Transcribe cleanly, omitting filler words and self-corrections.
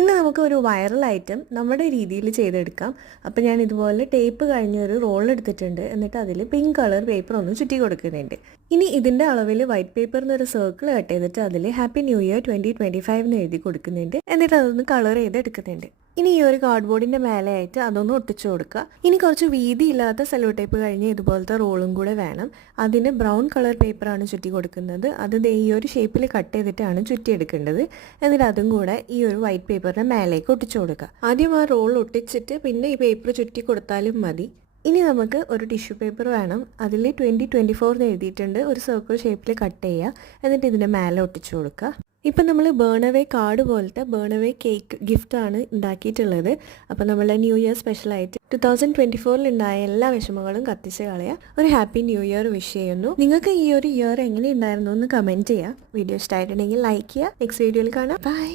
ഇന്ന് നമുക്ക് ഒരു വൈറൽ ഐറ്റം നമ്മുടെ രീതിയിൽ ചെയ്തെടുക്കാം. അപ്പോൾ ഞാൻ ഇതുപോലെ ടേപ്പ് കഴിഞ്ഞൊരു റോൾ എടുത്തിട്ടുണ്ട്. എന്നിട്ട് അതിൽ പിങ്ക് കളർ പേപ്പർ ഒന്ന് ചുറ്റി കൊടുക്കുന്നുണ്ട്. ഇനി ഇതിൻ്റെ അളവിൽ വൈറ്റ് പേപ്പർ എന്നൊരു സർക്കിൾ കട്ട് ചെയ്തിട്ട് അതിൽ ഹാപ്പി ന്യൂ ഇയർ 2025 എന്ന് എഴുതി കൊടുക്കുന്നുണ്ട്. എന്നിട്ട് അതൊന്ന് കളർ ചെയ്തെടുക്കുന്നുണ്ട്. ഇനി ഈ ഒരു കാർഡ്ബോർഡിൻ്റെ മേലെയായിട്ട് അതൊന്ന് ഒട്ടിച്ചു കൊടുക്കുക. ഇനി കുറച്ച് വീതിയില്ലാത്ത സെല്ലോ ടേപ്പ് കഴിഞ്ഞ് ഇതുപോലത്തെ റോളും കൂടെ വേണം. അതിന് ബ്രൗൺ കളർ പേപ്പറാണ് ചുറ്റി കൊടുക്കുന്നത്. അത് ഈ ഒരു ഷേപ്പിൽ കട്ട് ചെയ്തിട്ടാണ് ചുറ്റിയെടുക്കേണ്ടത്. എന്നിട്ട് അതും കൂടെ ഈ ഒരു വൈറ്റ് പേപ്പറിൻ്റെ മേലേക്ക് ഒട്ടിച്ചു കൊടുക്കുക. ആദ്യം ആ റോൾ ഒട്ടിച്ചിട്ട് പിന്നെ ഈ പേപ്പർ ചുറ്റി കൊടുത്താലും മതി. ഇനി നമുക്ക് ഒരു ടിഷ്യൂ പേപ്പർ വേണം. അതിൽ 2024 എന്ന് എഴുതിയിട്ടുണ്ട്. ഒരു സർക്കിൾ ഷേപ്പിൽ കട്ട് ചെയ്യുക. എന്നിട്ട് ഇതിൻ്റെ മേലെ ഒട്ടിച്ചു കൊടുക്കുക. ഇപ്പം നമ്മൾ ബേണവേ കാർഡ് പോലത്തെ ബേണവേ കേക്ക് ഗിഫ്റ്റാണ് ഉണ്ടാക്കിയിട്ടുള്ളത്. അപ്പോൾ നമ്മളുടെ ന്യൂ ഇയർ സ്പെഷ്യലായിട്ട് 2024 ഉണ്ടായ എല്ലാ വിഷമങ്ങളും കത്തിച്ച് കളയുക. ഒരു ഹാപ്പി ന്യൂ ഇയർ വിഷ് ചെയ്യുന്നു. നിങ്ങൾക്ക് ഈ ഒരു ഇയർ എങ്ങനെ ഉണ്ടായിരുന്നു എന്ന് കമൻറ്റ് ചെയ്യുക. വീഡിയോ ഇഷ്ടമായിട്ടുണ്ടെങ്കിൽ ലൈക്ക് ചെയ്യുക. നെക്സ്റ്റ് വീഡിയോയിൽ കാണാം. ബൈ.